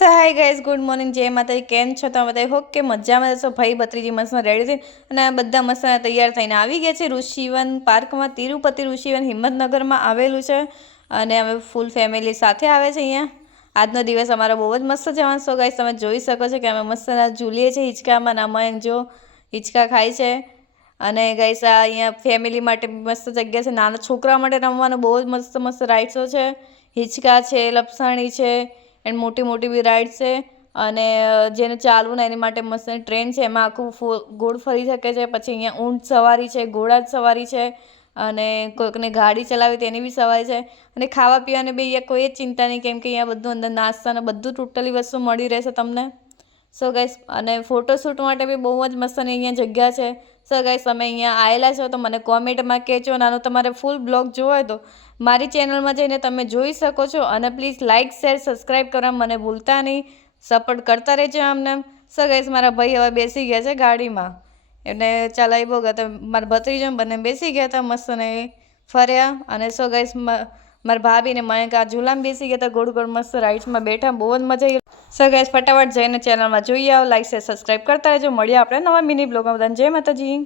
સો hi guys, good morning, જય માતાજી. કેમ છો તમે બધા? હોપ કે મજામાં જશો. ભાઈ ભત્રીજી મસ્ત રેડી થઈ અને બધા મસ્ત તૈયાર થઈને આવી ગયા છે ઋષિવન પાર્કમાં. તિરુપતિ ઋષિવન હિંમતનગરમાં આવેલું છે અને અમે ફૂલ ફેમિલી સાથે આવે છે અહીંયા. આજનો દિવસ અમારો બહુ જ મસ્ત જવાનો. સો ગાઈઝ, તમે જોઈ શકો છો કે અમે મસ્ત ઝૂલીએ છીએ હિંચકામાં. અને મયંક જો હિંચકા ખાય છે. અને ગાઈઝ આ અહીંયા ફેમિલી માટે મસ્ત જગ્યા છે. નાના છોકરા માટે રમવાનું બહુ જ મસ્ત મસ્ત રાઇડ્સો છે. હિંચકા છે, લપસણી છે એન્ડ મોટી મોટી બી રાઇડ છે. અને જેને ચાલવું ને એની માટે મસ્ત ટ્રેન છે, એમાં આખું ગોળ ફરી શકે છે. પછી અહીંયા ઊંટ સવારી છે, ઘોડા સવારી છે અને કોઈકને ગાડી ચલાવી તેની બી સવારી છે. અને ખાવા પીવાની બી અહીંયા કોઈ જ ચિંતા નહીં, કેમ કે અહીંયા બધું અંદર નાસ્તા અને બધું ટોટલી વસ્તુ મળી રહેશે તમને. સો ગાઈસ, અને ફોટોશૂટ માટે બી બહુ જ મસ્ત અહીંયા જગ્યા છે. સો ગાઈસ, તમે અહીંયા આવેલા છો તો મને કોમેન્ટમાં કહેજો. અને આનો તમારે ફૂલ બ્લોગ જોવો હોય તો મારી ચેનલમાં જઈને તમે જોઈ શકો છો. અને પ્લીઝ લાઇક, શેર, સબસ્ક્રાઈબ કરવા મને ભૂલતા નહીં. સપોર્ટ કરતા રહેજો આમને. સો ગાઈસ, મારા ભાઈ હવે બેસી ગયા છે ગાડીમાં. એટલે ચાલ આવી બહુ ગયા મારા ભત્રીજો બંને બેસી ગયા હતા મસ્ત ને ફર્યા. અને સો ગાઈસ, મારા ભાભી ને મયંક આ ઝૂલામાં બેસી ગયા હતા, ગોળ ગોળ મસ્ત રાઇડ્સમાં બેઠા. બહુ જ મજા આવી. સો ગાઈસ, ફટાફટ જઈને ચેનલમાં જોઈ આવો. લાઈક, શેર, સબસ્ક્રાઈબ કરતા રહેજો. મળીએ આપણે નવા મિની બ્લોગમાં. બધાને જય માતાજી.